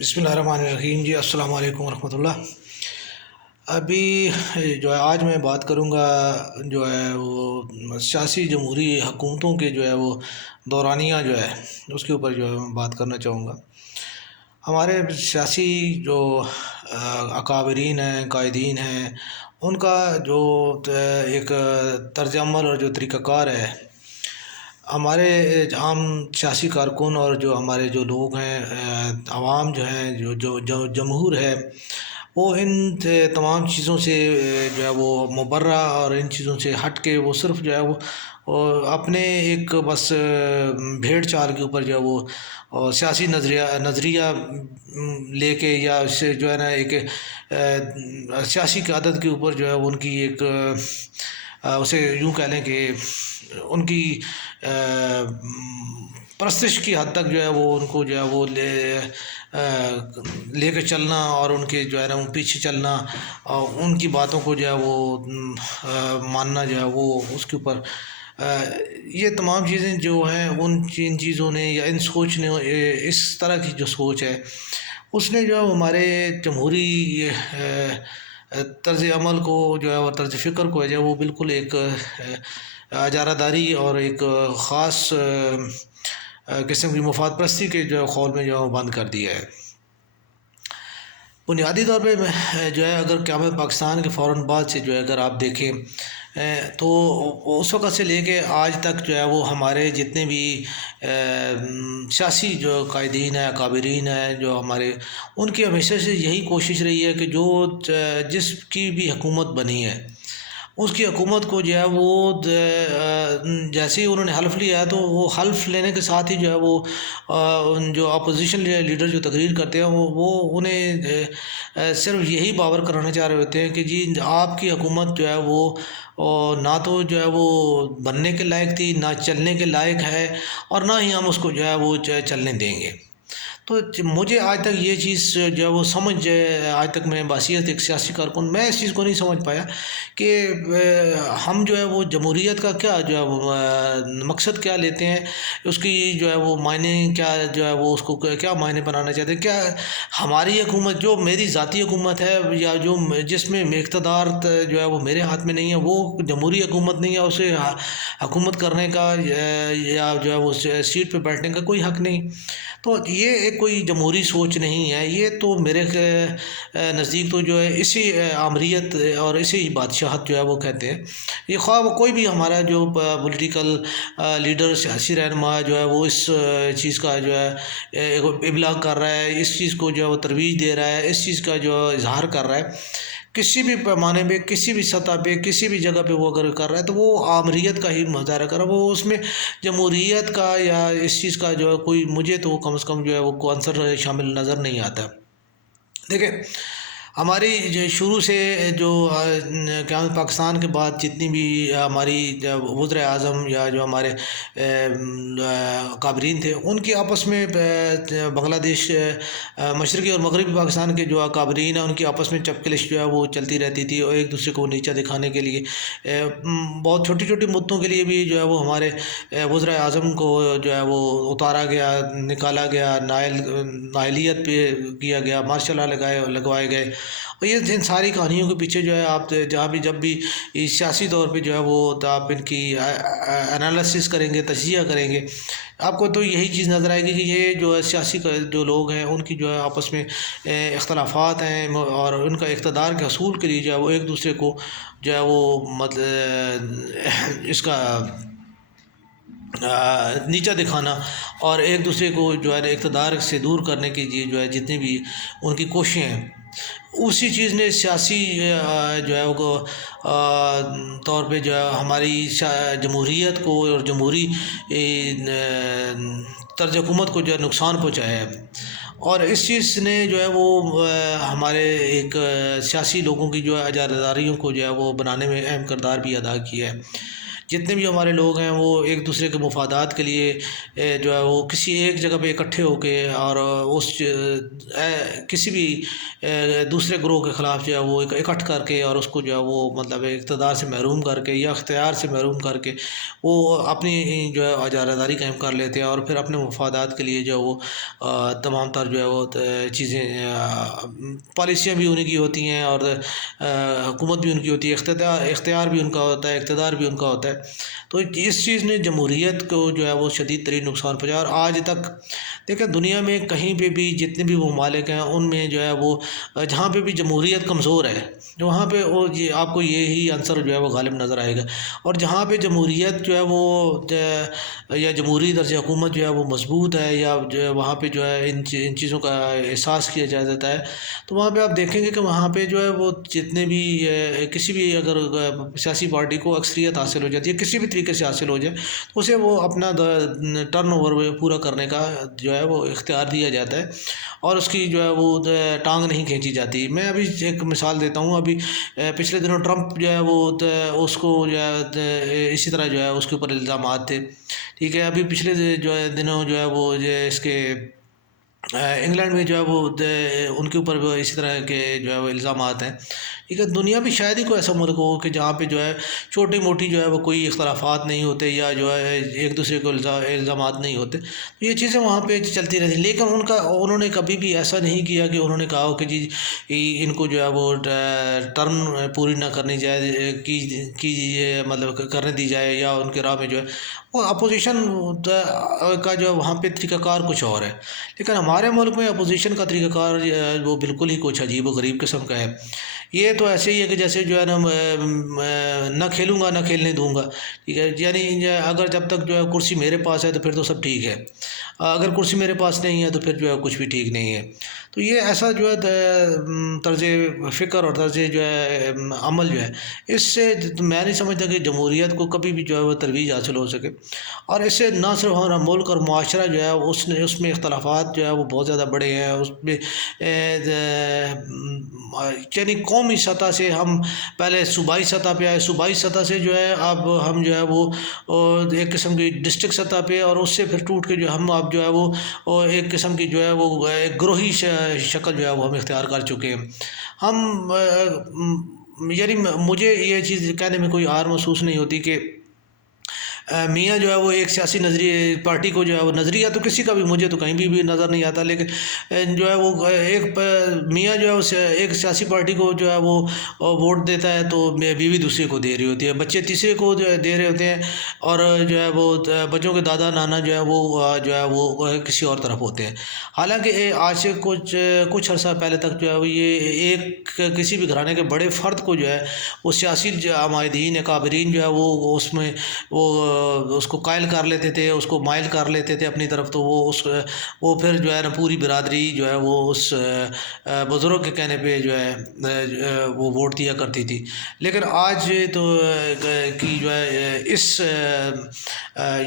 بسم اللہ الرحمن الرحیم جی، السلام علیکم ورحمۃ اللہ۔ ابھی جو ہے آج میں بات کروں گا جو ہے وہ سیاسی جمہوری حکومتوں کے جو ہے وہ دورانیہ جو ہے اس کے اوپر جو ہے میں بات کرنا چاہوں گا۔ ہمارے سیاسی جو اکابرین ہیں، قائدین ہیں، ان کا جو ایک طرز عمل اور جو طریقہ کار ہے، ہمارے عام سیاسی کارکن اور جو ہمارے جو لوگ ہیں، عوام جو ہیں، جو جمہور ہے، وہ ان تمام چیزوں سے جو ہے وہ مبرہ اور ان چیزوں سے ہٹ کے وہ صرف جو ہے وہ اپنے ایک بس بھیڑ چال کے اوپر جو ہے وہ سیاسی نظریہ لے کے، یا اس سے جو ہے نا ایک سیاسی قیادت کے اوپر جو ہے ان کی ایک اسے یوں کہہ لیں کہ ان کی پرستش کی حد تک جو ہے وہ ان کو جو ہے وہ لے کے چلنا، اور ان کے جو ہے نا پیچھے چلنا، اور ان کی باتوں کو جو ہے وہ ماننا، جو ہے وہ اس کے اوپر یہ تمام چیزیں جو ہیں ان چیزوں نے یا ان سوچ نے، اس طرح کی جو سوچ ہے اس نے جو ہے ہمارے جمہوری طرز عمل کو جو ہے وہ طرز فکر کو جو ہے وہ بالکل ایک اجارہ داری اور ایک خاص قسم کی مفاد پرستی کے جو ہے خول میں جو ہے وہ بند کر دیا ہے۔ بنیادی طور پہ جو ہے اگر قیام پاکستان کے فوراً بعد سے جو ہے اگر آپ دیکھیں تو اس وقت سے لے کے آج تک جو ہے وہ ہمارے جتنے بھی سیاسی جو قائدین ہیں، اکابرین ہیں، جو ہمارے ان کی ہمیشہ سے یہی کوشش رہی ہے کہ جو جس کی بھی حکومت بنی ہے اس کی حکومت کو جو ہے وہ جیسے ہی انہوں نے حلف لیا ہے تو وہ حلف لینے کے ساتھ ہی جو ہے وہ جو اپوزیشن لیڈر جو تقریر کرتے ہیں وہ انہیں صرف یہی باور کرانا چاہ رہے ہوتے ہیں کہ جی آپ کی حکومت جو ہے وہ نہ تو جو ہے وہ بننے کے لائق تھی، نہ چلنے کے لائق ہے، اور نہ ہی ہم اس کو جو ہے وہ چلنے دیں گے۔ تو مجھے آج تک یہ چیز جو ہے وہ سمجھ، آج تک میں بحیثیت ایک سیاسی کارکن میں اس چیز کو نہیں سمجھ پایا کہ ہم جو ہے وہ جمہوریت کا کیا جو ہے وہ مقصد کیا لیتے ہیں، اس کی جو ہے وہ معنی کیا جو ہے وہ اس کو کیا معنی بنانا چاہتے ہیں۔ کیا ہماری حکومت جو میری ذاتی حکومت ہے، یا جو جس میں اقتدار جو ہے وہ میرے ہاتھ میں نہیں ہے، وہ جمہوری حکومت نہیں ہے، اسے حکومت کرنے کا یا جو ہے وہ سیٹ پہ بیٹھنے کا کوئی حق نہیں؟ تو یہ ایک کوئی جمہوری سوچ نہیں ہے، یہ تو میرے نزدیک تو جو ہے اسی آمریت اور اسی بادشاہت جو ہے وہ کہتے ہیں۔ یہ خواہ وہ کوئی بھی ہمارا جو پولیٹیکل لیڈر، سیاسی رہنما جو ہے وہ اس چیز کا جو ہے ابلاغ کر رہا ہے، اس چیز کو جو ہے وہ ترویج دے رہا ہے، اس چیز کا جو اظہار کر رہا ہے، کسی بھی پیمانے پہ، کسی بھی سطح پہ، کسی بھی جگہ پہ وہ اگر کر رہا ہے تو وہ آمریت کا ہی مظاہرہ کر رہا ہے، وہ اس میں جمہوریت کا یا اس چیز کا جو ہے کوئی، مجھے تو کم از کم جو ہے وہ کوئی عنصر شامل نظر نہیں آتا۔ دیکھیں، ہماری جو شروع سے جو قیام پاکستان کے بعد جتنی بھی ہماری وزیر اعظم یا جو ہمارے کابرین تھے، ان کی آپس میں بنگلہ دیش، مشرقی اور مغربی پاکستان کے جو کابرین ہیں، ان کی آپس میں چپکلش جو ہے وہ چلتی رہتی تھی، اور ایک دوسرے کو نیچا دکھانے کے لیے بہت چھوٹی چھوٹی مدتوں کے لیے بھی جو ہے وہ ہمارے وزیر اعظم کو جو ہے وہ اتارا گیا، نکالا گیا، نااہلیت پہ کیا گیا، مارشل لا لگوائے گئے۔ اور یہ ان ساری کہانیوں کے پیچھے جو ہے آپ جہاں بھی جب بھی سیاسی طور پہ جو ہے وہ آپ ان کی انالیسس کریں گے، تجزیہ کریں گے، آپ کو تو یہی چیز نظر آئے گی کہ یہ جو ہے سیاسی جو لوگ ہیں ان کی جو ہے آپس میں اختلافات ہیں، اور ان کا اقتدار کے حصول کے لیے جو ہے وہ ایک دوسرے کو جو ہے وہ اس کا نیچا دکھانا، اور ایک دوسرے کو جو ہے اقتدار سے دور کرنے کی جو ہے جتنی بھی ان کی کوششیں ہیں، اسی چیز نے سیاسی جو ہے وہ طور پہ جو ہے ہماری جمہوریت کو اور جمہوری طرز حکومت کو جو ہے نقصان پہنچایا ہے۔ اور اس چیز نے جو ہے وہ ہمارے ایک سیاسی لوگوں کی جو ہے اجارہ داریوں کو جو ہے وہ بنانے میں اہم کردار بھی ادا کیا ہے۔ جتنے بھی ہمارے لوگ ہیں وہ ایک دوسرے کے مفادات کے لیے جو ہے وہ کسی ایک جگہ پہ اکٹھے ہو کے اور کسی بھی دوسرے گروہ کے خلاف جو ہے وہ اکٹھ کر کے اور اس کو جو ہے وہ مطلب اقتدار سے محروم کر کے یا اختیار سے محروم کر کے وہ اپنی جو ہے اجارہ داری قائم کر لیتے ہیں اور پھر اپنے مفادات کے لیے جو ہے وہ تمام تر جو ہے وہ چیزیں پالیسیاں بھی انہیں کی ہوتی ہیں اور حکومت بھی ان کی ہوتی ہے، اختیار بھی ان کا ہوتا ہے، اقتدار بھی ان کا ہوتا ہے۔ تو اس چیز نے جمہوریت کو جو ہے وہ شدید ترین نقصان پہنچایا، اور آج تک دیکھیں دنیا میں کہیں پہ بھی جتنے بھی وہ ممالک ہیں ان میں جو ہے وہ جہاں پہ بھی جمہوریت کمزور ہے وہاں پہ وہ آپ کو یہی عنصر جو ہے وہ غالب نظر آئے گا، اور جہاں پہ جمہوریت جو ہے وہ یا جمہوری طرز حکومت جو ہے وہ مضبوط ہے یا جو ہے وہاں پہ جو ہے ان چیزوں کا احساس کیا جاتا ہے، تو وہاں پہ آپ دیکھیں گے کہ وہاں پہ جو ہے وہ جتنے بھی کسی بھی اگر سیاسی پارٹی کو اکثریت حاصل ہو جاتی ہے کسی بھی طریقے سے حاصل ہو جائے تو اسے وہ اپنا ٹرن اوور پورا کرنے کا جو ہے وہ اختیار دیا جاتا ہے اور اس کی جو ہے وہ ٹانگ نہیں کھینچی جاتی۔ میں ابھی ایک مثال دیتا ہوں، ابھی پچھلے دنوں ٹرمپ جو ہے وہ اس کو جو ہے اسی طرح جو ہے اس کے اوپر الزامات تھے، ٹھیک ہے۔ ابھی پچھلے جو ہے دنوں جو ہے وہ اس کے انگلینڈ میں جو ہے وہ ان کے اوپر اسی طرح کے جو ہے وہ الزامات ہیں، ٹھیک ہے۔ دنیا میں شاید ہی کوئی ایسا ملک ہو کہ جہاں پہ جو ہے چھوٹی موٹی جو ہے وہ کوئی اختلافات نہیں ہوتے یا جو ہے ایک دوسرے کو الزامات نہیں ہوتے، تو یہ چیزیں وہاں پہ چلتی رہتی، لیکن انہوں نے کبھی بھی ایسا نہیں کیا کہ انہوں نے کہا ہو کہ جی ان کو جو ہے وہ ٹرم پوری نہ کرنی جائے کی مطلب کرنے دی جائے یا ان کے راہ میں جو ہے وہ اپوزیشن کا جو ہے وہاں پہ طریقہ کار کچھ اور ہے، لیکن ہمارے ملک میں اپوزیشن کا طریقہ کار وہ بالکل ہی کچھ عجیب و غریب قسم کا ہے۔ یہ تو ایسے ہی ہے کہ جیسے جو ہے نا نہ کھیلوں گا نہ کھیلنے دوں گا، ٹھیک ہے، یعنی اگر جب تک جو ہے کرسی میرے پاس ہے تو پھر تو سب ٹھیک ہے، اگر کرسی میرے پاس نہیں ہے تو پھر جو ہے کچھ بھی ٹھیک نہیں ہے۔ تو یہ ایسا جو ہے طرز فکر اور طرز جو ہے عمل جو ہے اس سے میں نہیں سمجھتا کہ جمہوریت کو کبھی بھی جو ہے وہ ترویج حاصل ہو سکے، اور اس سے نہ صرف ہمارا ملک اور معاشرہ جو ہے اس میں اختلافات جو ہے وہ بہت زیادہ بڑے ہیں، اس میں یعنی قومی سطح سے ہم پہلے صوبائی سطح پہ آئے، صوبائی سطح سے جو ہے اب ہم جو ہے وہ ایک قسم کی ڈسٹرکٹ سطح پہ، اور اس سے پھر ٹوٹ کے جو ہم اب جو ہے وہ ایک قسم کی جو ہے وہ ایک گروہی شکل جو ہے وہ ہم اختیار کر چکے ہیں۔ ہم یعنی مجھے یہ چیز کہنے میں کوئی عار محسوس نہیں ہوتی کہ میاں جو ہے وہ ایک سیاسی نظریے پارٹی کو جو ہے وہ نظریہ تو کسی کا بھی مجھے تو کہیں بھی نظر نہیں آتا، لیکن جو ہے وہ ایک میاں جو ہے ایک سیاسی پارٹی کو جو ہے وہ ووٹ دیتا ہے تو بیوی دوسرے کو دے رہی ہوتی ہے، بچے تیسرے کو جو ہے دے رہے ہوتے ہیں، اور جو ہے وہ بچوں کے دادا نانا جو ہے وہ کسی اور طرف ہوتے ہیں۔ حالانکہ آج سے کچھ عرصہ پہلے تک جو ہے وہ یہ ایک کسی بھی گھرانے کے بڑے فرد کو جو ہے وہ سیاسی عمائدین یا کابرین جو ہے وہ اس میں اس کو قائل کر لیتے تھے، اس کو مائل کر لیتے تھے اپنی طرف، تو وہ پھر جو ہے نا پوری برادری جو ہے وہ اس بزرگ کے کہنے پہ جو ہے وہ ووٹ دیا کرتی تھی۔ لیکن آج تو کی جو ہے اس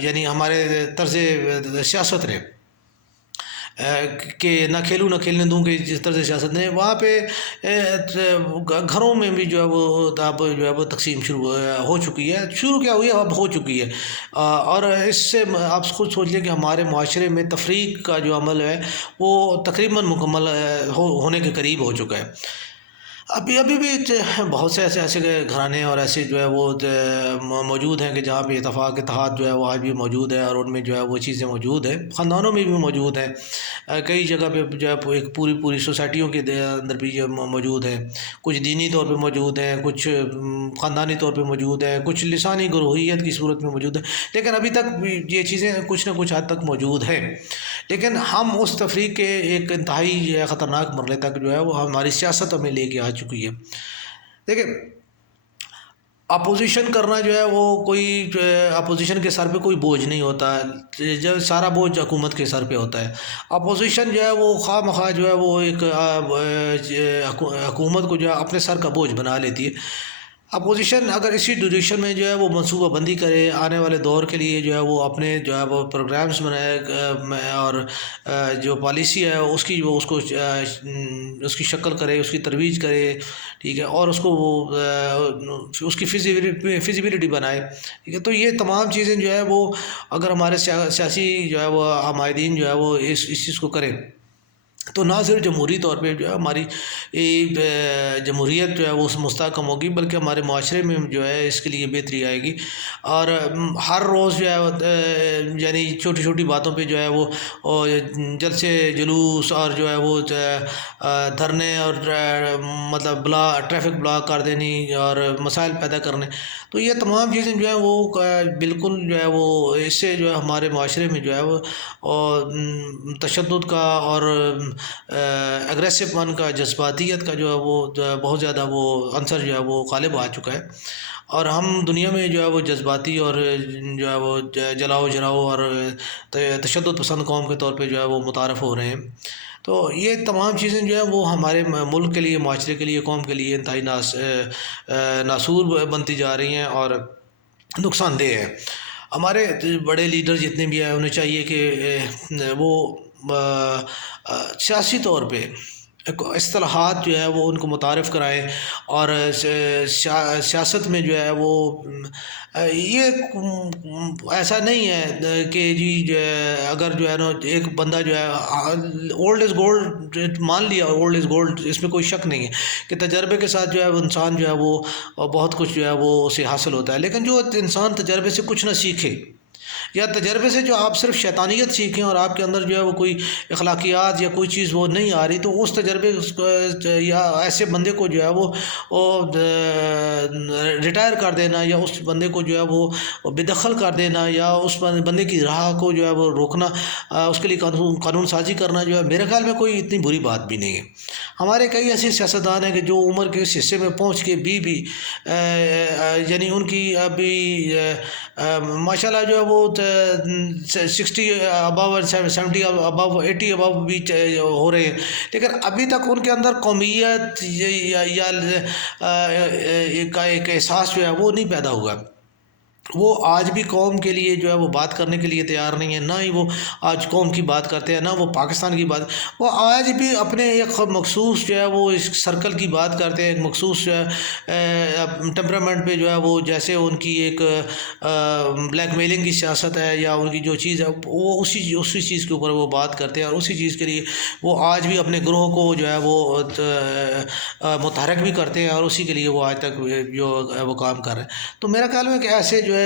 یعنی ہمارے طرز سیاست نے کہ نہ کھیلوں نہ کھیلنے دوں کہ جس طرح سے سیاست نے وہاں پہ گھروں میں بھی جو ہے وہ اب جو ہے وہ تقسیم شروع ہو چکی ہے، شروع کیا ہوئی ہے اب ہو چکی ہے، اور اس سے آپ خود سوچ لیں کہ ہمارے معاشرے میں تفریق کا جو عمل ہے وہ تقریباً مکمل ہونے کے قریب ہو چکا ہے۔ ابھی بھی بہت سے ایسے گھرانے اور ایسے جو ہے وہ موجود ہیں کہ جہاں پہ اتفاق اتحاد جو ہے وہ آج بھی موجود ہے، اور ان میں جو ہے وہ چیزیں موجود ہیں، خاندانوں میں بھی موجود ہیں، کئی جگہ پہ جو ہے ایک پوری سوسائٹیوں کے اندر بھی یہ موجود ہیں، کچھ دینی طور پہ موجود ہیں، کچھ خاندانی طور پہ موجود ہیں، کچھ لسانی گروہیت کی صورت میں موجود ہیں، لیکن ابھی تک بھی یہ چیزیں کچھ نہ کچھ حد تک موجود ہیں۔ لیکن ہم اس تفریق کے ایک انتہائی خطرناک مرحلے تک جو ہے وہ ہماری سیاست ہمیں لے کے آ چکی ہے۔ دیکھیں اپوزیشن کرنا جو ہے وہ کوئی اپوزیشن کے سر پہ کوئی بوجھ نہیں ہوتا، جب سارا بوجھ حکومت کے سر پہ ہوتا ہے۔ اپوزیشن جو ہے وہ خواہ مخواہ جو ہے وہ ایک حکومت کو جو ہے اپنے سر کا بوجھ بنا لیتی ہے۔ اپوزیشن اگر اسی ڈیوریشن میں جو ہے وہ منصوبہ بندی کرے آنے والے دور کے لیے جو ہے وہ اپنے جو ہے وہ پروگرامز بنائے اور جو پالیسی ہے اس کی وہ اس کی شکل کرے، اس کی ترویج کرے، ٹھیک ہے، اور اس کو وہ اس کی فیزیبلٹی بنائے، ٹھیک ہے. تو یہ تمام چیزیں جو ہے وہ اگر ہمارے سیاسی جو ہے وہ عمائدین جو ہے وہ اس چیز کو کریں تو نہ صرف جمہوری طور پہ جو ہے ہماری جمہوریت جو ہے وہ مستحکم ہوگی، بلکہ ہمارے معاشرے میں جو ہے اس کے لیے بہتری آئے گی. اور ہر روز جو ہے یعنی چھوٹی چھوٹی باتوں پہ جو ہے وہ جلسے جلوس اور جو ہے وہ دھرنے اور مطلب ٹریفک بلاک کر دینی اور مسائل پیدا کرنے، تو یہ تمام چیزیں جو ہیں وہ بالکل جو ہے وہ اس سے جو ہے ہمارے معاشرے میں جو ہے وہ تشدد کا اور اگریسو پن کا، جذباتیت کا جو ہے وہ بہت زیادہ وہ عنصر جو ہے وہ غالب آ چکا ہے. اور ہم دنیا میں جو ہے وہ جذباتی اور جو ہے وہ جلاؤ جلاؤ اور تشدد پسند قوم کے طور پہ جو ہے وہ متعارف ہو رہے ہیں. تو یہ تمام چیزیں جو ہیں وہ ہمارے ملک کے لیے، معاشرے کے لیے، قوم کے لیے انتہائی ناسور بنتی جا رہی ہیں اور نقصان دہ ہے. ہمارے بڑے لیڈر جتنے بھی ہیں انہیں چاہیے کہ وہ سیاسی طور پہ اصطلاحات جو ہے وہ ان کو متعارف کرائیں، اور سیاست میں جو ہے وہ یہ ایسا نہیں ہے کہ جی اگر جو ہے نا ایک بندہ جو ہے اولڈ از گولڈ مان لیا، اولڈ از گولڈ، اس میں کوئی شک نہیں ہے کہ تجربے کے ساتھ جو ہے وہ انسان جو ہے وہ بہت کچھ جو ہے وہ اسے حاصل ہوتا ہے. لیکن جو انسان تجربے سے کچھ نہ سیکھے، یا تجربے سے جو آپ صرف شیطانیت سیکھیں اور آپ کے اندر جو ہے وہ کوئی اخلاقیات یا کوئی چیز وہ نہیں آ رہی، تو اس تجربے یا ایسے بندے کو جو ہے وہ ریٹائر کر دینا، یا اس بندے کو جو ہے وہ بے دخل کر دینا، یا اس بندے کی راہ کو جو ہے وہ روکنا، اس کے لیے قانون سازی کرنا جو ہے میرے خیال میں کوئی اتنی بری بات بھی نہیں ہے. ہمارے کئی ایسے سیاستدان ہیں کہ جو عمر کے اس حصے میں پہنچ کے بھی یعنی ان کی ابھی ماشاء اللہ جو ہے وہ 60 ابو 70 ابو 80 ابو بھی ہو رہے ہیں، لیکن ابھی تک ان کے اندر قومیت یا کا ایک احساس جو ہے وہ نہیں پیدا ہوا. وہ آج بھی قوم کے لیے جو ہے وہ بات کرنے کے لیے تیار نہیں ہے، نہ ہی وہ آج قوم کی بات کرتے ہیں، نہ وہ پاکستان کی بات. وہ آج بھی اپنے ایک مخصوص جو ہے وہ اس سرکل کی بات کرتے ہیں، ایک مخصوص جو ہے ٹیمپرامنٹ پہ جو ہے وہ جیسے ان کی ایک بلیک میلنگ کی سیاست ہے یا ان کی جو چیز ہے وہ اسی چیز کے اوپر وہ بات کرتے ہیں، اور اسی چیز کے لیے وہ آج بھی اپنے گروہ کو جو ہے وہ متحرک بھی کرتے ہیں، اور اسی کے لیے وہ آج تک جو وہ کام کر رہے ہیں. تو میرا خیال ہے کہ ایسے جو ہے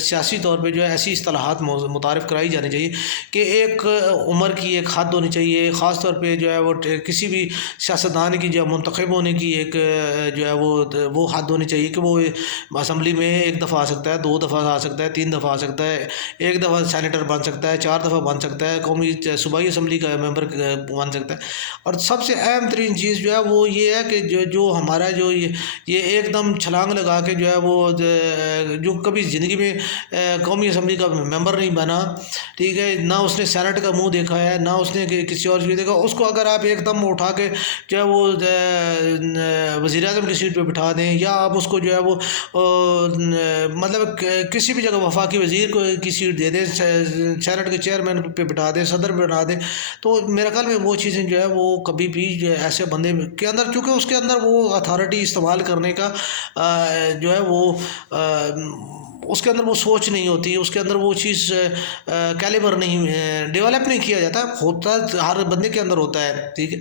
سیاسی طور پہ جو ہے ایسی اصطلاحات متعارف کرائی جانی چاہیے کہ ایک عمر کی ایک حد ہونی چاہیے، خاص طور پہ جو ہے وہ کسی بھی سیاستدان کی جو منتخب ہونے کی ایک جو ہے وہ حد ہونی چاہیے کہ وہ اسمبلی میں ایک دفعہ آ سکتا ہے، 2 دفعہ آ سکتا ہے، 3 دفعہ آ سکتا ہے، 1 دفعہ سینیٹر بن سکتا ہے، 4 دفعہ بن سکتا ہے، قومی صوبائی اسمبلی کا ممبر بن سکتا ہے. اور سب سے اہم ترین چیز جو ہے وہ یہ ہے کہ جو ہمارا جو یہ ایک دم چھلانگ لگا کے جو ہے وہ جو کبھی زندگی میں قومی اسمبلی کا ممبر نہیں بنا، ٹھیک ہے، نہ اس نے سینٹ کا منہ دیکھا ہے، نہ اس نے کسی اور چیز دیکھا، اس کو اگر آپ ایک دم اٹھا کے جو ہے وہ وزیر اعظم کی سیٹ پہ بٹھا دیں، یا آپ اس کو جو ہے وہ مطلب کسی بھی جگہ وفاقی وزیر کو کی سیٹ دے دیں، سینٹ کے چیئرمین پہ بٹھا دیں، صدر پہ بٹھا دیں، تو میرے خیال میں وہ چیزیں جو ہے وہ کبھی بھی جو ہے ایسے بندے کے اندر، چونکہ اس کے اندر وہ اتھارٹی استعمال کرنے کا جو ہے وہ اس کے اندر وہ سوچ نہیں ہوتی، اس کے اندر وہ چیز کیلیبر نہیں ڈیولپ نہیں کیا جاتا. ہوتا ہر بندے کے اندر ہوتا ہے، ٹھیک ہے،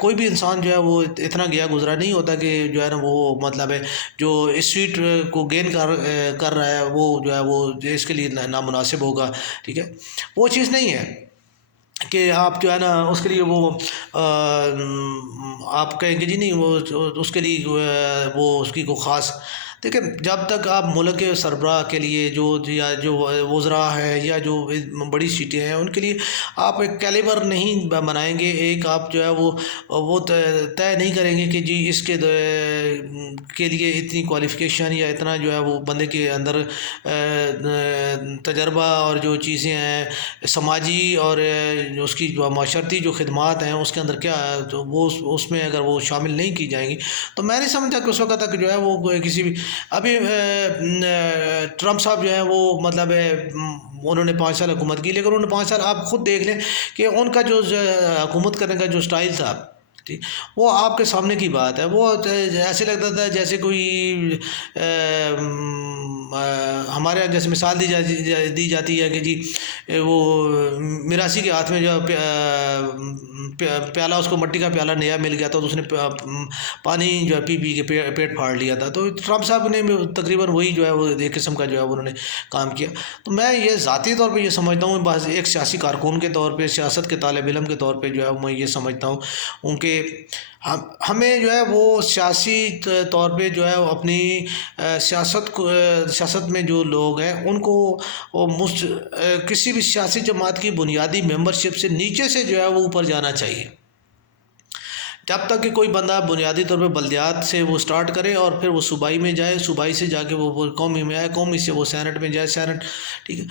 کوئی بھی انسان جو ہے وہ اتنا گیا گزرا نہیں ہوتا کہ جو ہے نا وہ مطلب ہے جو اس سیٹ کو گین کر رہا ہے وہ جو ہے وہ اس کے لیے نامناسب ہوگا، ٹھیک ہے. وہ چیز نہیں ہے کہ آپ جو ہے نا اس کے لیے وہ آپ کہیں کہ جی نہیں وہ اس کے لیے وہ اس کی کوئی خاص دیکھیں جب تک آپ ملک کے سربراہ کے لیے جو وزراء ہیں یا جو بڑی سیٹیں ہیں ان کے لیے آپ ایک کیلیبر نہیں بنائیں گے، ایک آپ جو ہے وہ طے نہیں کریں گے کہ جی اس کے لیے اتنی کوالیفیکیشن یا اتنا جو ہے وہ بندے کے اندر تجربہ اور جو چیزیں ہیں سماجی اور اس کی جو معاشرتی جو خدمات ہیں اس کے اندر کیا تو وہ اس میں اگر وہ شامل نہیں کی جائیں گی تو میں نہیں سمجھتا کہ اس وقت تک جو ہے وہ کسی بھی ابھی ٹرمپ صاحب جو ہیں وہ مطلب انہوں نے 5 سال حکومت کی، لیکن انہوں نے 5 سال آپ خود دیکھ لیں کہ ان کا جو حکومت کرنے کا جو سٹائل تھا ٹھیک وہ آپ کے سامنے کی بات ہے، وہ ایسے لگتا تھا جیسے کوئی ہمارے یہاں جیسے مثال دی جاتی ہے کہ جی وہ میراثی کے ہاتھ میں جو پیالہ اس کو مٹی کا پیالہ نیا مل گیا تھا تو اس نے پانی جو ہے پی کے پیٹ پھاڑ لیا تھا، تو ٹرمپ صاحب نے تقریباً وہی جو ہے وہ ایک قسم کا جو ہے انہوں نے کام کیا۔ تو میں یہ ذاتی طور پہ یہ سمجھتا ہوں بس ایک سیاسی کارکن کے طور پہ، سیاست کے طالب علم کے طور پہ جو ہے میں یہ سمجھتا ہوں کہ ہمیں جو ہے وہ سیاسی طور پہ جو ہے اپنی سیاست میں جو لوگ ہیں ان کو کسی بھی سیاسی جماعت کی بنیادی ممبرشپ سے نیچے سے جو ہے وہ اوپر جانا چاہیے، جب تک کہ کوئی بندہ بنیادی طور پہ بلدیات سے وہ سٹارٹ کرے اور پھر وہ صوبائی میں جائے، صوبائی سے جا کے وہ قومی میں آئے، قومی سے وہ سینٹ میں جائے، سینٹ ٹھیک ہے،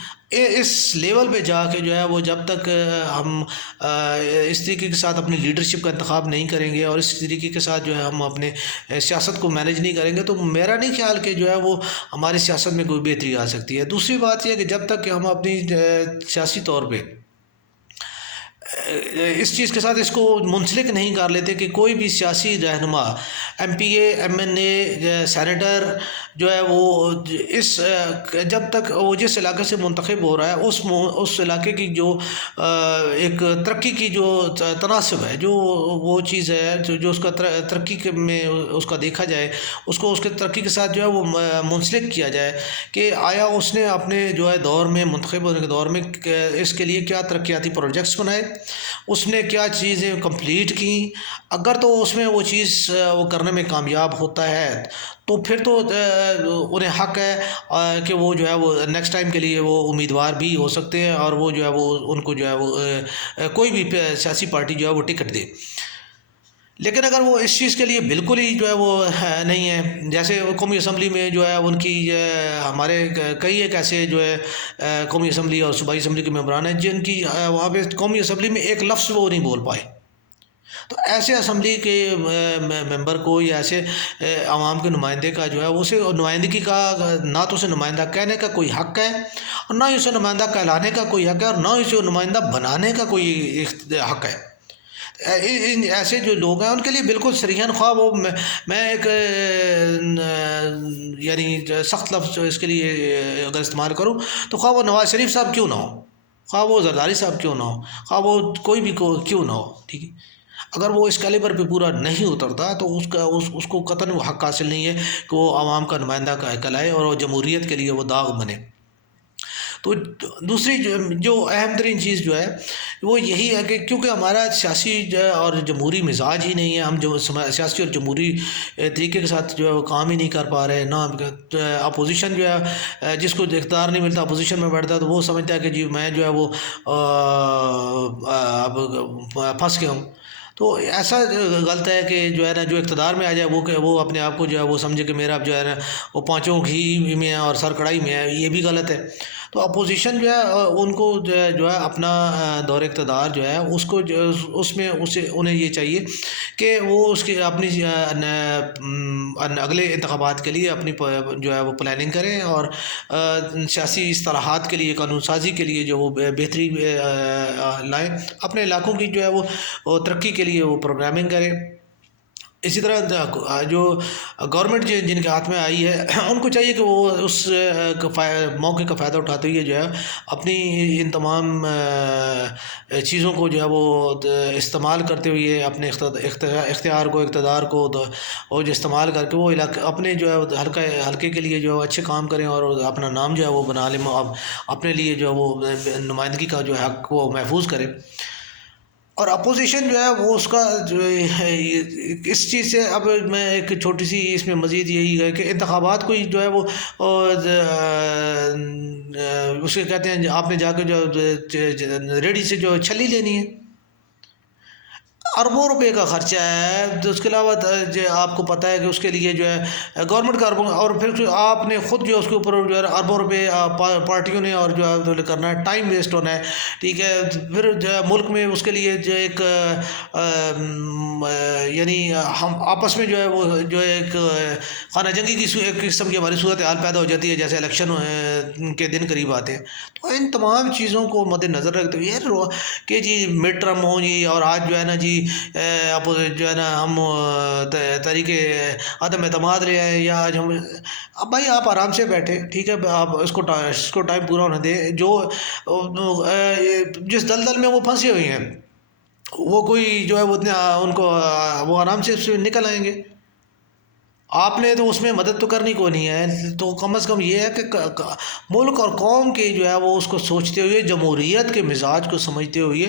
اس لیول پہ جا کے جو ہے وہ جب تک ہم اس طریقے کے ساتھ اپنی لیڈرشپ کا انتخاب نہیں کریں گے اور اس طریقے کے ساتھ جو ہے ہم اپنے سیاست کو مینیج نہیں کریں گے تو میرا نہیں خیال کہ جو ہے وہ ہماری سیاست میں کوئی بہتری آ سکتی ہے۔ دوسری بات یہ ہے کہ جب تک کہ ہم اپنی سیاسی طور پہ اس چیز کے ساتھ اس کو منسلک نہیں کر لیتے کہ کوئی بھی سیاسی رہنما ایم پی اے، ایم این اے، سینیٹر جو ہے وہ جب تک وہ جس علاقے سے منتخب ہو رہا ہے اس علاقے کی جو ایک ترقی کی جو تناسب ہے، جو وہ چیز ہے جو اس کا ترقی میں اس کا دیکھا جائے، اس کو اس کے ترقی کے ساتھ جو ہے وہ منسلک کیا جائے کہ آیا اس نے اپنے جو ہے دور میں منتخب ہونے کے دور میں اس کے لیے کیا ترقیاتی پروجیکٹس بنائے، اس نے کیا چیزیں کمپلیٹ کی، اگر تو اس میں وہ چیز وہ کرنے میں کامیاب ہوتا ہے تو پھر تو انہیں حق ہے کہ وہ جو ہے وہ نیکسٹ ٹائم کے لیے وہ امیدوار بھی ہو سکتے ہیں اور وہ جو ہے وہ ان کو جو ہے وہ کوئی بھی سیاسی پارٹی جو ہے وہ ٹکٹ دے۔ لیکن اگر وہ اس چیز کے لیے بالکل ہی جو ہے وہ نہیں ہے، جیسے قومی اسمبلی میں جو ہے ان کی ہمارے کئی ایک ایسے جو ہے قومی اسمبلی اور صوبائی اسمبلی کے ممبران ہیں جن کی وہاں پہ قومی اسمبلی میں ایک لفظ وہ نہیں بول پائے، تو ایسے اسمبلی کے ممبر کو یا ایسے عوام کے نمائندے کا جو ہے اسے نمائندگی کا نہ تو اسے نمائندہ کہنے کا کوئی حق ہے اور نہ ہی اسے نمائندہ کہلانے کا کوئی حق ہے اور نہ ہی اسے نمائندہ بنانے کا کوئی حق ہے۔ ایسے جو لوگ ہیں ان کے لیے بالکل صریحاً خواہ وہ میں ایک یعنی سخت لفظ اس کے لیے اگر استعمال کروں تو خواہ وہ نواز شریف صاحب کیوں نہ ہو، خواہ وہ زرداری صاحب کیوں نہ ہو، خواہ وہ کوئی بھی کیوں نہ ہو، ٹھیک ہے، اگر وہ اس کیلیبر پہ پورا نہیں اترتا تو اس کو قطعاً وہ حق حاصل نہیں ہے کہ وہ عوام کا نمائندہ کہلائے اور وہ جمہوریت کے لیے وہ داغ بنے۔ تو دوسری جو اہم ترین چیز جو ہے وہ یہی ہے کہ کیونکہ ہمارا سیاسی اور جمہوری مزاج ہی نہیں ہے، ہم جو سیاسی اور جمہوری طریقے کے ساتھ جو ہے وہ کام ہی نہیں کر پا رہے، نہ اپوزیشن جو ہے جس کو اقتدار نہیں ملتا اپوزیشن میں بیٹھتا ہے تو وہ سمجھتا ہے کہ جی میں جو ہے وہ اب پھنس گیا ہوں، تو ایسا غلط ہے کہ جو ہے نا جو اقتدار میں آ جائے وہ اپنے آپ کو جو ہے وہ سمجھے کہ میرا جو ہے نا وہ پانچوں گھی میں ہے اور سر کڑھائی میں ہے، یہ بھی غلط ہے۔ تو اپوزیشن جو ہے ان کو جو ہے اپنا دور اقتدار جو ہے اس کو اس میں انہیں یہ چاہیے کہ وہ اس کی اپنی اگلے انتخابات کے لیے اپنی جو ہے وہ پلاننگ کریں اور سیاسی اصطلاحات کے لیے، قانون سازی کے لیے جو وہ بہتری لائیں، اپنے علاقوں کی جو ہے وہ ترقی کے لیے وہ پروگرامنگ کریں۔ اسی طرح جو گورنمنٹ جن کے ہاتھ میں آئی ہے ان کو چاہیے کہ وہ اس موقع کا فائدہ اٹھاتے ہوئے جو ہے اپنی ان تمام چیزوں کو جو ہے وہ استعمال کرتے ہوئے اپنے اختیار کو، اقتدار کو اور جو استعمال کر کے وہ علاقے اپنے جو ہے حلقے کے لیے جو ہے اچھے کام کریں اور اپنا نام جو ہے وہ بنا لیں، اپنے لیے جو ہے وہ نمائندگی کا جو حق وہ محفوظ کریں۔ اور اپوزیشن جو ہے وہ اس کا جو ہے اس چیز سے، اب میں ایک چھوٹی سی اس میں مزید یہی ہے کہ انتخابات کو ہی جو ہے وہ اسے کہتے ہیں آپ نے جا کے جو ریڈی سے جو چھلی لینی ہے، اربوں روپے کا خرچہ ہے، تو اس کے علاوہ جو آپ کو پتہ ہے کہ اس کے لیے جو ہے گورنمنٹ کا اربوں، اور پھر جو آپ نے خود جو اس کے اوپر جو ہے اربوں روپے پارٹیوں نے اور جو ہے کرنا ہے، ٹائم ویسٹ ہونا ہے، ٹھیک ہے، پھر جو ہے ملک میں اس کے لیے جو ایک یعنی ہم آپس میں جو ہے وہ جو ہے ایک خانہ جنگی کی ایک قسم کی ہماری صورت حال پیدا ہو جاتی ہے، جیسے الیکشن کے دن قریب آتے ہیں۔ تو ان تمام چیزوں کو مد نظر رکھتے ہوئے کہ جی مڈ ٹرم ہوں جی، اور آج جو ہے نا جی اب جو ہے نا ہم تحریک عدم اعتماد لے آئے، یا آج ہم، اب بھائی آپ آرام سے بیٹھے، ٹھیک ہے، آپ اس کو ٹائم پورا ہونے دیں، جو جس دلدل میں وہ پھنسے ہوئے ہیں وہ کوئی جو ہے وہ اتنے ان کو وہ آرام سے اس سے نکل آئیں گے۔ آپ نے تو اس میں مدد تو کرنی کو نہیں ہے، تو کم از کم یہ ہے کہ ملک اور قوم کے جو ہے وہ اس کو سوچتے ہوئے، جمہوریت کے مزاج کو سمجھتے ہوئے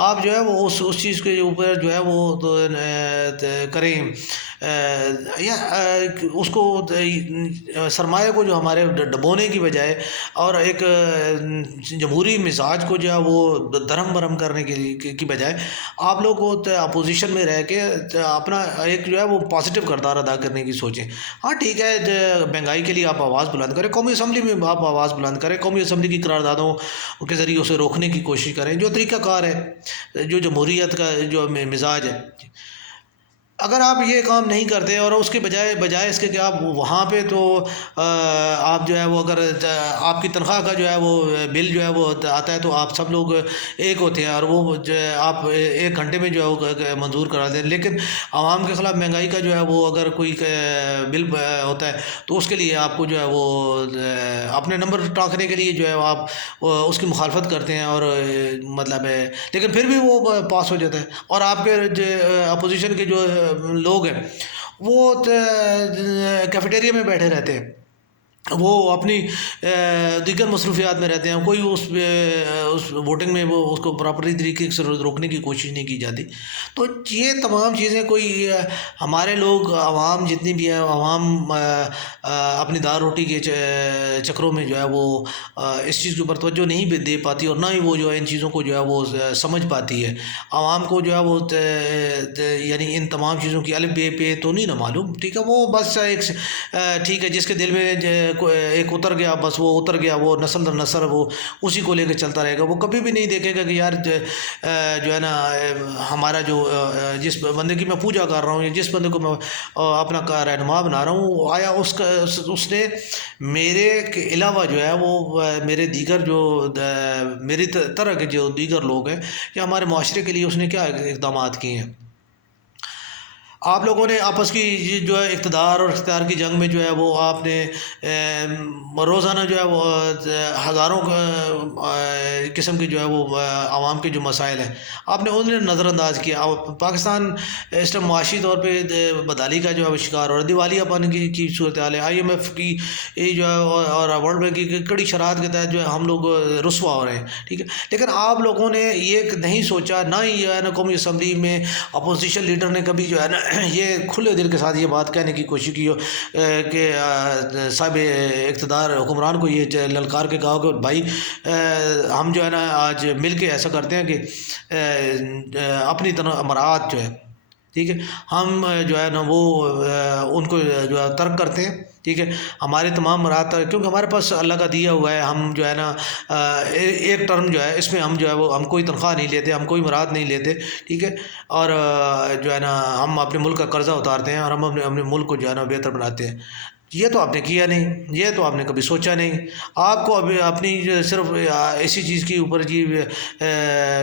آپ جو ہے وہ اس چیز کے اوپر جو ہے وہ کریں، یا اس کو سرمایہ کو جو ہمارے ڈبونے کی بجائے اور ایک جمہوری مزاج کو جو ہے وہ درہم برہم کرنے کی بجائے آپ لوگ کو اپوزیشن میں رہ کے اپنا ایک جو ہے وہ پازیٹیو کردار ادا کرنے کی سوچیں۔ ہاں ٹھیک ہے، مہنگائی کے لیے آپ آواز بلند کریں، قومی اسمبلی میں آپ آواز بلند کریں، قومی اسمبلی کی قراردادوں کے ذریعے اسے روکنے کی کوشش کریں، جو طریقہ کار ہے، جو جمہوریت کا جو مزاج ہے۔ اگر آپ یہ کام نہیں کرتے اور اس کے بجائے اس کے کہ آپ وہاں پہ تو آپ جو ہے وہ اگر آپ کی تنخواہ کا جو ہے وہ بل جو ہے وہ آتا ہے تو آپ سب لوگ ایک ہوتے ہیں اور وہ جو ہے آپ 1 گھنٹے میں جو ہے وہ منظور کرا دیں، لیکن عوام کے خلاف مہنگائی کا جو ہے وہ اگر کوئی بل ہوتا ہے تو اس کے لیے آپ کو جو ہے وہ اپنے نمبر ٹانکنے کے لیے جو ہے آپ اس کی مخالفت کرتے ہیں، اور مطلب ہے لیکن پھر بھی وہ پاس ہو جاتا ہے، اور آپ کے جو اپوزیشن کے جو لوگ ہیں وہ کیفیٹیریا میں بیٹھے رہتے ہیں، وہ اپنی دیگر مصروفیات میں رہتے ہیں، کوئی اس ووٹنگ میں وہ اس کو پراپرلی طریقے سے روکنے کی کوشش نہیں کی جاتی۔ تو یہ تمام چیزیں کوئی ہمارے لوگ عوام جتنی بھی ہیں، عوام اپنی دار روٹی کے چکروں میں جو ہے وہ اس چیز کے اوپر توجہ نہیں دے پاتی، اور نہ ہی وہ جو ہے ان چیزوں کو جو ہے وہ سمجھ پاتی ہے۔ عوام کو جو ہے وہ یعنی ان تمام چیزوں کی الف بے پہ تو نہیں نا معلوم، ٹھیک ہے، وہ بس ایک ٹھیک ہے جس کے دل میں ایک اتر گیا، بس وہ اتر گیا، وہ نسل در نسل وہ اسی کو لے کے چلتا رہے گا، وہ کبھی بھی نہیں دیکھے گا کہ یار جو ہے نا ہمارا جو جس بندے کی میں پوجا کر رہا ہوں، یا جس بندے کو میں اپنا رہنما بنا رہا ہوں، آیا اس نے میرے کے علاوہ جو ہے وہ میرے دیگر جو میری طرح کے جو دیگر لوگ ہیں یا ہمارے معاشرے کے لیے اس نے کیا اقدامات کیے ہیں۔ آپ لوگوں نے آپس کی جو ہے اقتدار اور اختیار کی جنگ میں جو ہے وہ آپ نے روزانہ جو ہے وہ ہزاروں قسم کے جو ہے وہ عوام کے جو مسائل ہیں آپ نے انہیں نظر انداز کیا۔ پاکستان اس ٹائم معاشی طور پہ بدحالی کا جو ہے شکار ہو رہا ہے، دیوالیہ پن کی صورتحال ہے، IMF کی جو ہے اور ورلڈ بینک کی کڑی شرائط کے تحت جو ہے ہم لوگ رسوا ہو رہے ہیں، ٹھیک ہے، لیکن آپ لوگوں نے یہ نہیں سوچا، نہ ہی جو ہے نا قومی اسمبلی میں اپوزیشن لیڈر نے کبھی جو ہے نا یہ کھلے دل کے ساتھ یہ بات کہنے کی کوشش کی ہو کہ صاحب اقتدار حکمران کو یہ للکار کے کہا کہ بھائی ہم جو ہے نا آج مل کے ایسا کرتے ہیں کہ اپنی مراعات جو ہے، ٹھیک ہے، ہم جو ہے نا وہ ان کو جو ہے ترک کرتے ہیں، ٹھیک ہے، ہمارے تمام مراد، کیونکہ ہمارے پاس اللہ کا دیا ہوا ہے، ہم جو ہے نا ایک ٹرم جو ہے اس میں ہم جو ہے وہ ہم کوئی تنخواہ نہیں لیتے، ہم کوئی مراد نہیں لیتے، ٹھیک ہے، اور جو ہے نا ہم اپنے ملک کا قرضہ اتارتے ہیں اور ہم اپنے ملک کو جو ہے نا بہتر بناتے ہیں۔ یہ تو آپ نے کیا نہیں، یہ تو آپ نے کبھی سوچا نہیں، آپ کو ابھی اپنی صرف ایسی چیز کے اوپر جی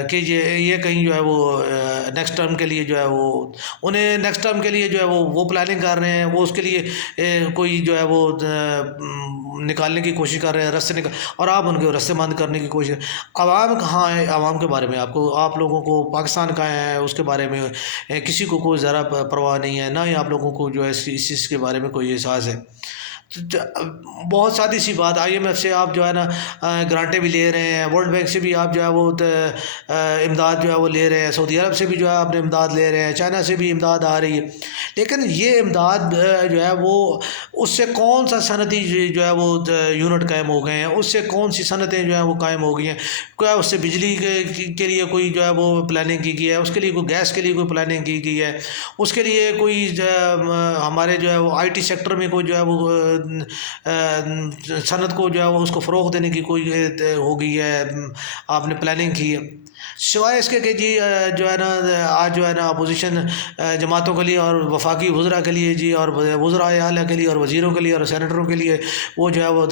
کہ یہ کہیں جو ہے وہ نیکسٹ ٹرم کے لیے جو ہے وہ انہیں نیکسٹ ٹرم کے لیے جو ہے وہ پلاننگ کر رہے ہیں، وہ اس کے لیے کوئی جو ہے وہ نکالنے کی کوشش کر رہے ہیں رستے اور آپ ان کے رستے بند کرنے کی کوشش۔ عوام کہاں ہے؟ عوام کے بارے میں آپ لوگوں کو پاکستان کہاں ہے اس کے بارے میں کسی کو کوئی ذرا پرواہ نہیں ہے، نہ ہی آپ لوگوں کو جو ہے اس چیز کے بارے میں کوئی احساس ہے۔ بہت سادی سی بات، IMF سے آپ جو ہے نا گرانٹیں بھی لے رہے ہیں، ورلڈ بینک سے بھی آپ جو ہے وہ امداد جو ہے وہ لے رہے ہیں، سعودی عرب سے بھی جو ہے آپ نے امداد لے رہے ہیں، چائنا سے بھی امداد آ رہی ہے، لیکن یہ امداد جو ہے وہ اس سے کون سا صنعتی جو ہے وہ یونٹ قائم ہو گئے ہیں، اس سے کون سی صنعتیں جو ہیں وہ قائم ہو گئی ہیں، کیا اس سے بجلی کے لیے کوئی جو ہے وہ پلاننگ کی گئی ہے، اس کے لیے کوئی گیس کے لیے کوئی پلاننگ کی گئی ہے، اس کے لیے کوئی ہمارے جو ہے وہ IT سیکٹر میں کوئی جو ہے وہ صنعت کو جو ہے وہ اس کو فروغ دینے کی کوئی ہو گئی ہے، آپ نے پلاننگ کی ہے، سوائے اس کے کہ جی جو ہے نا آج جو ہے نا اپوزیشن جماعتوں کے لیے اور وفاقی وزراء کے لیے جی، اور وزراء اعلیٰ کے لیے اور وزیروں کے لیے اور سینیٹروں کے لیے وہ جو ہے وہ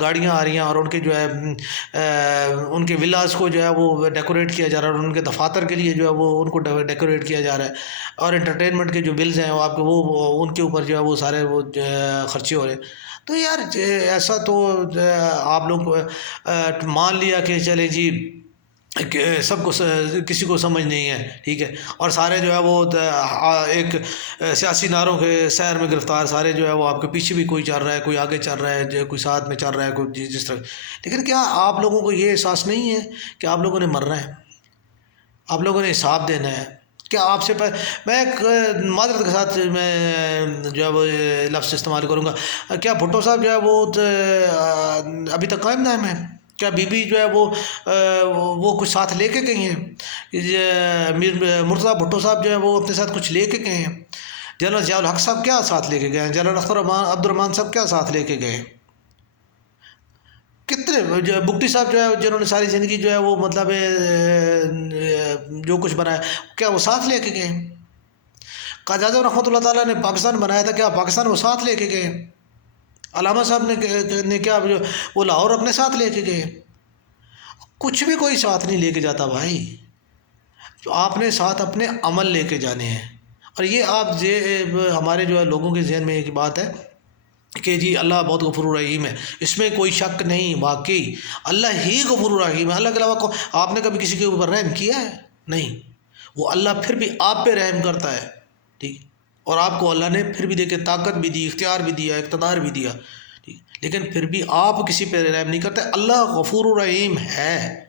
گاڑیاں آ رہی ہیں، اور ان کے جو ہے ان کے ولاز کو جو ہے وہ ڈیکوریٹ کیا جا رہا ہے، اور ان کے دفاتر کے لیے جو ہے وہ ان کو ڈیکوریٹ کیا جا رہا ہے، اور انٹرٹینمنٹ کے جو بلز ہیں وہ آپ کے وہ ان کے اوپر جو ہے وہ سارے وہ خرچے ہو رہے ہیں۔ تو یار ایسا تو آپ لوگ مان لیا کہ چلے جی کہ سب کو کسی کو سمجھ نہیں ہے، ٹھیک ہے، اور سارے جو ہے وہ ایک سیاسی نعروں کے سیر میں گرفتار، سارے جو ہے وہ آپ کے پیچھے بھی کوئی چل رہا ہے، کوئی آگے چل رہا ہے، کوئی ساتھ میں چل رہا ہے، کوئی جس طرح، لیکن کیا آپ لوگوں کو یہ احساس نہیں ہے کہ آپ لوگوں نے مرنا ہے، آپ لوگوں نے حساب دینا ہے؟ کیا آپ سے میں ایک معذرت کے ساتھ میں جو ہے وہ لفظ استعمال کروں گا، کیا بھٹو صاحب جو ہے وہ ابھی تک قائم دائم ہے؟ کیا بی بی جو ہے وہ کچھ ساتھ لے کے گئی ہیں؟ میر مرتضیٰ بھٹو صاحب جو ہے وہ اپنے ساتھ کچھ لے کے گئے ہیں؟ جنرل ضیاء الحق صاحب کیا ساتھ لے کے گئے ہیں؟ جنرل اختر عبد الرحمان صاحب کیا ساتھ لے کے گئے ہیں؟ کتنے جو بگٹی صاحب جو ہے جنہوں نے ساری زندگی جو ہے وہ مطلب جو کچھ بنایا، کیا وہ ساتھ لے کے گئے؟ قائد اعظم رحمۃ اللہ تعالیٰ نے پاکستان بنایا تھا، کیا پاکستان وہ ساتھ لے کے گئے؟ علامہ صاحب نے کیا وہ لاہور اپنے ساتھ لے کے گئے؟ کچھ بھی کوئی ساتھ نہیں لے کے جاتا بھائی، تو آپ نے ساتھ اپنے عمل لے کے جانے ہیں، اور یہ آپ ہمارے جو ہے لوگوں کے ذہن میں ایک بات ہے کہ جی اللہ بہت غفور الرحیم ہے، اس میں کوئی شک نہیں، واقعی اللہ ہی غفور الرحیم ہے، اللہ کے علاوہ آپ نے کبھی کسی کے اوپر رحم کیا ہے؟ نہیں، وہ اللہ پھر بھی آپ پہ رحم کرتا ہے، ٹھیک، اور آپ کو اللہ نے پھر بھی دیکھے طاقت بھی دی، اختیار بھی دیا، اقتدار بھی دیا، ٹھیک، لیکن پھر بھی آپ کسی پہ رحم نہیں کرتے، اللہ غفور الرحیم ہے،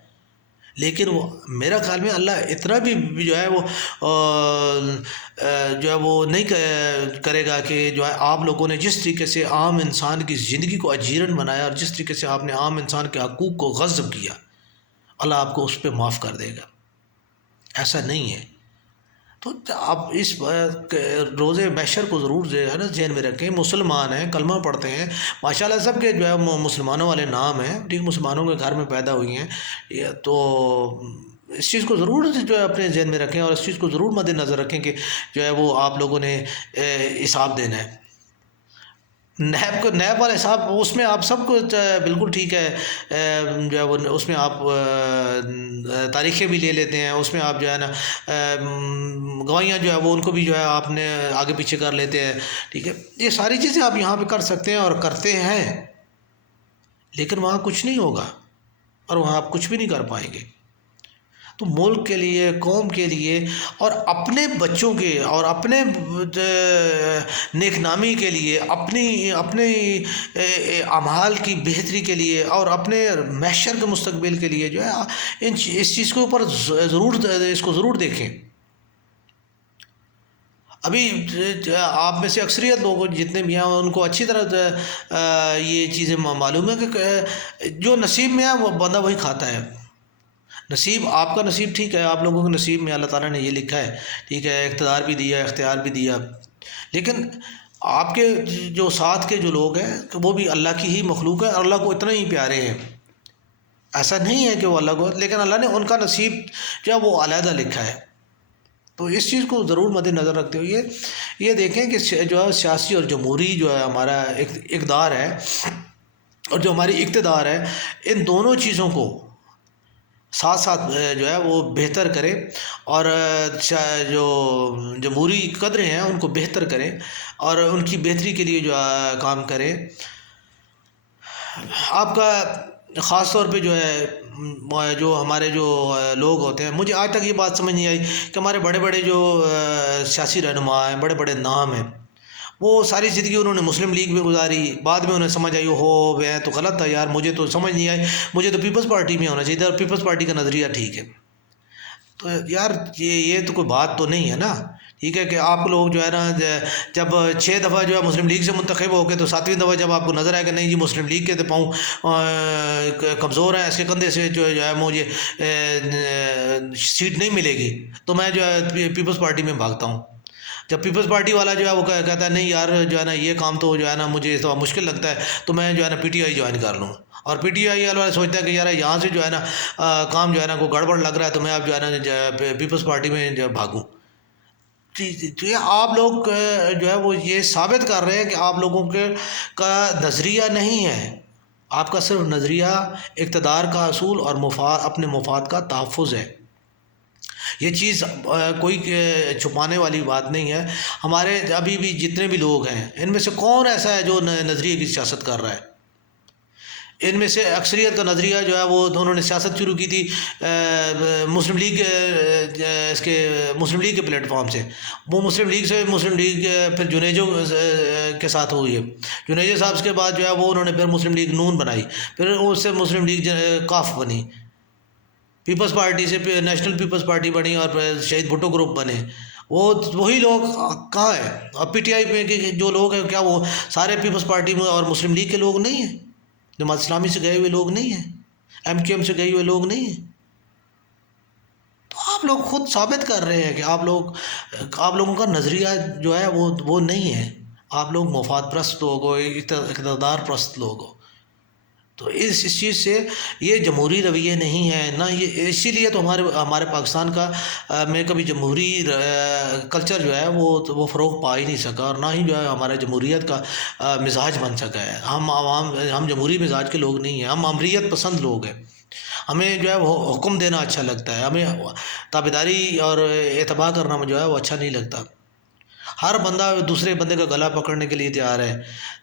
لیکن وہ میرا خیال میں اللہ اتنا بھی جو ہے وہ جو ہے وہ نہیں کرے گا کہ جو ہے آپ لوگوں نے جس طریقے سے عام انسان کی زندگی کو اجیرن بنایا، اور جس طریقے سے آپ نے عام انسان کے حقوق کو غصب کیا، اللہ آپ کو اس پہ معاف کر دے گا، ایسا نہیں ہے۔ تو آپ اس روز محشر کو ضرور جو ہے نا ذہن میں رکھیں، مسلمان ہیں، کلمہ پڑھتے ہیں، ماشاءاللہ سب کے جو ہے مسلمانوں والے نام ہیں، ٹھیک، مسلمانوں کے گھر میں پیدا ہوئی ہیں، تو اس چیز کو ضرور جو ہے اپنے ذہن میں رکھیں، اور اس چیز کو ضرور مد نظر رکھیں کہ جو ہے وہ آپ لوگوں نے حساب دینا ہے۔ نیب والا حساب اس میں آپ سب کو بالکل ٹھیک ہے، جو ہے وہ اس میں آپ تاریخیں بھی لے لیتے ہیں، اس میں آپ جو ہے نا گواہیاں جو ہے وہ ان کو بھی جو ہے آپ نے آگے پیچھے کر لیتے ہیں، ٹھیک ہے، یہ ساری چیزیں آپ یہاں پہ کر سکتے ہیں اور کرتے ہیں، لیکن وہاں کچھ نہیں ہوگا، اور وہاں آپ کچھ بھی نہیں کر پائیں گے۔ تو ملک کے لیے، قوم کے لیے، اور اپنے بچوں کے اور اپنے نیک نامی کے لیے، اپنے اعمال کی بہتری کے لیے، اور اپنے محشر کے مستقبل کے لیے جو ہے اس چیز کے اوپر اس کو ضرور دیکھیں۔ ابھی آپ میں سے اکثریت لوگ جتنے بھی ہیں ان کو اچھی طرح یہ چیزیں معلوم ہے کہ جو نصیب میں ہے وہ بندہ وہی کھاتا ہے، نصیب آپ کا نصیب ٹھیک ہے، آپ لوگوں کے نصیب میں اللہ تعالیٰ نے یہ لکھا ہے، ٹھیک ہے، اقتدار بھی دیا، اختیار بھی دیا، لیکن آپ کے جو ساتھ کے جو لوگ ہیں وہ بھی اللہ کی ہی مخلوق ہے، اور اللہ کو اتنا ہی پیارے ہیں، ایسا نہیں ہے کہ وہ اللہ کو، لیکن اللہ نے ان کا نصیب جو ہے وہ علیحدہ لکھا ہے۔ تو اس چیز کو ضرور مد نظر رکھتے ہوئے یہ دیکھیں کہ جو ہے سیاسی اور جمہوری جو ہے ہمارا اقدار ہے، اور جو ہماری اقتدار ہے، ان دونوں چیزوں کو ساتھ ساتھ جو ہے وہ بہتر کرے، اور جو جمہوری قدریں ہیں ان کو بہتر کریں، اور ان کی بہتری کے لیے جو کام کریں۔ آپ کا خاص طور پہ جو ہے جو ہمارے جو لوگ ہوتے ہیں، مجھے آج تک یہ بات سمجھ نہیں آئی کہ ہمارے بڑے بڑے جو سیاسی رہنما ہیں، بڑے بڑے نام ہیں، وہ ساری زندگی انہوں نے مسلم لیگ میں گزاری، بعد میں انہیں سمجھ آئی ہو میں تو غلط تھا یار، مجھے تو سمجھ نہیں آئی، مجھے تو پیپلز پارٹی میں ہونا چاہیے تھا، اور پیپلز پارٹی کا نظریہ ٹھیک ہے۔ تو یار یہ تو کوئی بات تو نہیں ہے نا، ٹھیک ہے کہ آپ لوگ جو ہے نا جب 6 دفعہ جو ہے مسلم لیگ سے منتخب ہو کے، تو 7ویں دفعہ جب آپ کو نظر آئے کہ نہیں جی مسلم لیگ کے تو پاؤں کمزور ہیں، اس کے کندھے سے جو ہے مجھے سیٹ نہیں ملے گی، تو میں جو ہے پیپلز پارٹی میں بھاگتا ہوں۔ جب پیپلز پارٹی والا جو ہے وہ کہتا ہے نہیں یار جو ہے نا یہ کام تو جو ہے نا مجھے اس دفعہ مشکل لگتا ہے، تو میں جو ہے نا پی ٹی آئی جوائن کر لوں، اور پی ٹی آئی والا سوچتا ہے کہ یار یہاں سے جو ہے نا کام جو ہے نا کوئی گڑبڑ لگ رہا ہے، تو میں اب جو ہے نا پیپلز پارٹی میں جو بھاگوں۔ تو یہ آپ لوگ جو ہے وہ یہ ثابت کر رہے ہیں کہ آپ لوگوں کے کا نظریہ نہیں ہے، آپ کا صرف نظریہ اقتدار کا اصول اور اپنے مفاد کا تحفظ ہے۔ یہ چیز کوئی چھپانے والی بات نہیں ہے۔ ہمارے ابھی بھی جتنے بھی لوگ ہیں ان میں سے کون ایسا ہے جو نظریے کی سیاست کر رہا ہے؟ ان میں سے اکثریت کا نظریہ جو ہے وہ انہوں نے سیاست شروع کی تھی مسلم لیگ مسلم لیگ کے پلیٹ فارم سے، وہ مسلم لیگ سے مسلم لیگ پھر جنیجو کے ساتھ ہوئی ہے، جنیجو صاحب کے بعد جو ہے وہ انہوں نے پھر مسلم لیگ نون بنائی، پھر اس سے مسلم لیگ کاف بنی، پیپلز پارٹی سے نیشنل پیپلز پارٹی بنی، اور شہید بھٹو گروپ بنے۔ وہی لوگ کہاں ہیں اب پی ٹی آئی میں کے جو لوگ ہیں، کیا وہ سارے پیپلز پارٹی میں اور مسلم لیگ کے لوگ نہیں ہیں؟ جماعت اسلامی سے گئے ہوئے لوگ نہیں ہیں؟ ایم کیو ایم سے گئے ہوئے لوگ نہیں ہیں؟ تو آپ لوگ خود ثابت کر رہے ہیں کہ آپ لوگوں کا نظریہ جو ہے وہ نہیں ہے، آپ لوگ مفاد پرست لوگ ہو، اقتدار پرست لوگ ہو۔ تو اس چیز سے یہ جمہوری رویے نہیں ہے نہ، یہ اسی لیے تو ہمارے پاکستان کا میں کبھی جمہوری کلچر جو ہے وہ فروغ پا ہی نہیں سکا، اور نہ ہی جو ہے ہمارا جمہوریت کا مزاج بن سکا ہے۔ ہم جمہوری مزاج کے لوگ نہیں ہیں، ہم امریت پسند لوگ ہیں، ہمیں جو ہے وہ حکم دینا اچھا لگتا ہے، ہمیں تابعداری اور اتباع کرنا جو ہے وہ اچھا نہیں لگتا۔ ہر بندہ دوسرے بندے کا گلا پکڑنے کے لیے تیار ہے۔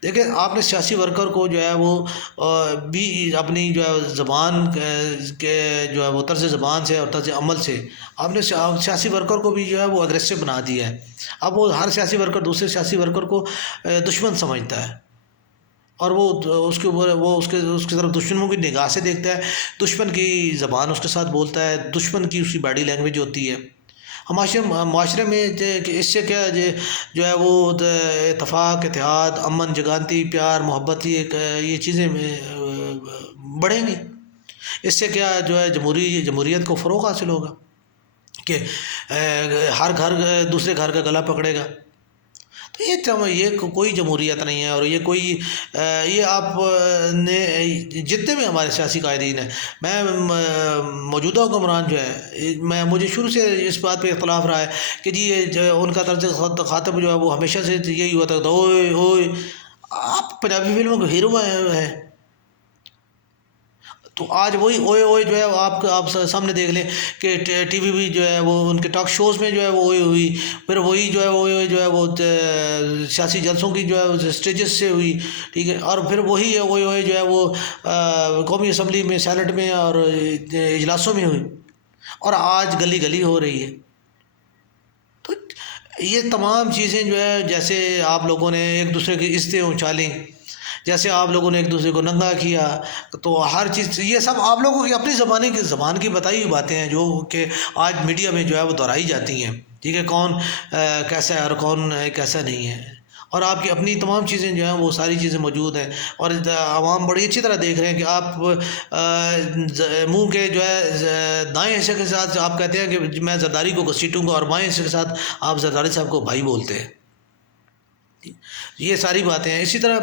دیکھیں آپ نے سیاسی ورکر کو جو ہے وہ بھی اپنی جو ہے زبان کے جو ہے وہ طرز زبان سے اور طرز عمل سے آپ نے سیاسی ورکر کو بھی جو ہے وہ اگریسو بنا دیا ہے۔ اب وہ ہر سیاسی ورکر دوسرے سیاسی ورکر کو دشمن سمجھتا ہے، اور وہ اس کے اوپر اس کی طرف دشمنوں کی نگاہ سے دیکھتا ہے، دشمن کی زبان اس کے ساتھ بولتا ہے، دشمن کی اس کی باڈی لینگویج ہوتی ہے۔ معاشرے میں کہ اس سے کیا جو ہے وہ اتفاق، اتحاد، امن، جگانتی، پیار، محبت، یہ چیزیں بڑھیں گی۔ اس سے کیا جو ہے جمہوریت کو فروغ حاصل ہوگا کہ ہر گھر دوسرے گھر کا گلا پکڑے گا۔ تو یہ کوئی جمہوریت نہیں ہے، اور یہ آپ نے جتنے بھی ہمارے سیاسی قائدین ہیں، میں موجودہ حکمران جو ہے مجھے شروع سے اس بات پہ اختلاف رہا ہے کہ جی ان کا طرز خاطب جو ہے وہ ہمیشہ سے یہی ہوا تھا، اوئے اوئے۔ آپ پنجابی فلموں کے ہیرو ہیں، تو آج وہی اوئے اوئے جو ہے آپ سامنے دیکھ لیں کہ ٹی وی بھی جو ہے وہ ان کے ٹاک شوز میں جو ہے وہ اوئے ہوئی، پھر وہی جو ہے اوئے اوئے جو ہے وہ سیاسی جلسوں کی جو ہے اسٹیجز سے ہوئی، ٹھیک ہے، اور پھر وہی اوئے اوئے جو ہے وہ قومی اسمبلی میں، سینٹ میں اور اجلاسوں میں ہوئی، اور آج گلی گلی ہو رہی ہے۔ تو یہ تمام چیزیں جو ہے جیسے آپ لوگوں نے ایک دوسرے کی عزتیں اچھالیں، جیسے آپ لوگوں نے ایک دوسرے کو ننگا کیا، تو ہر چیز یہ سب آپ لوگوں کی اپنی زبان کی بتائی ہوئی باتیں ہیں جو کہ آج میڈیا میں جو ہے وہ دہرائی جاتی ہیں، ٹھیک ہے، کون کیسا ہے اور کون کیسا نہیں ہے، اور آپ کی اپنی تمام چیزیں جو ہیں وہ ساری چیزیں موجود ہیں، اور عوام بڑی اچھی طرح دیکھ رہے ہیں کہ آپ منہ کے جو ہے دائیں حصے کے ساتھ آپ کہتے ہیں کہ میں زرداری کو گھسیٹوں گا، اور بائیں حصے کے ساتھ آپ زرداری صاحب کو بھائی بولتے ہیں۔ یہ ساری باتیں ہیں۔ اسی طرح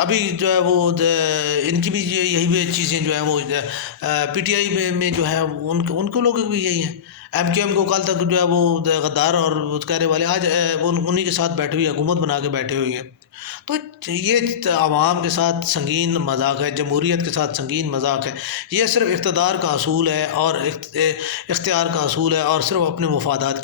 ابھی جو ہے وہ ان کی بھی یہی بھی چیزیں جو ہیں وہ پی ٹی آئی میں جو ہے ان کو لوگوں کی بھی یہی ہیں۔ ایم کیو ایم کو کل تک جو ہے وہ غدار اور کہنے والے آج انہی کے ساتھ بیٹھے ہوئے حکومت بنا کے بیٹھے ہوئے ہیں۔ تو یہ عوام کے ساتھ سنگین مذاق ہے، جمہوریت کے ساتھ سنگین مذاق ہے۔ یہ صرف اقتدار کا اصول ہے اور اختیار کا اصول ہے، اور صرف اپنے مفادات کی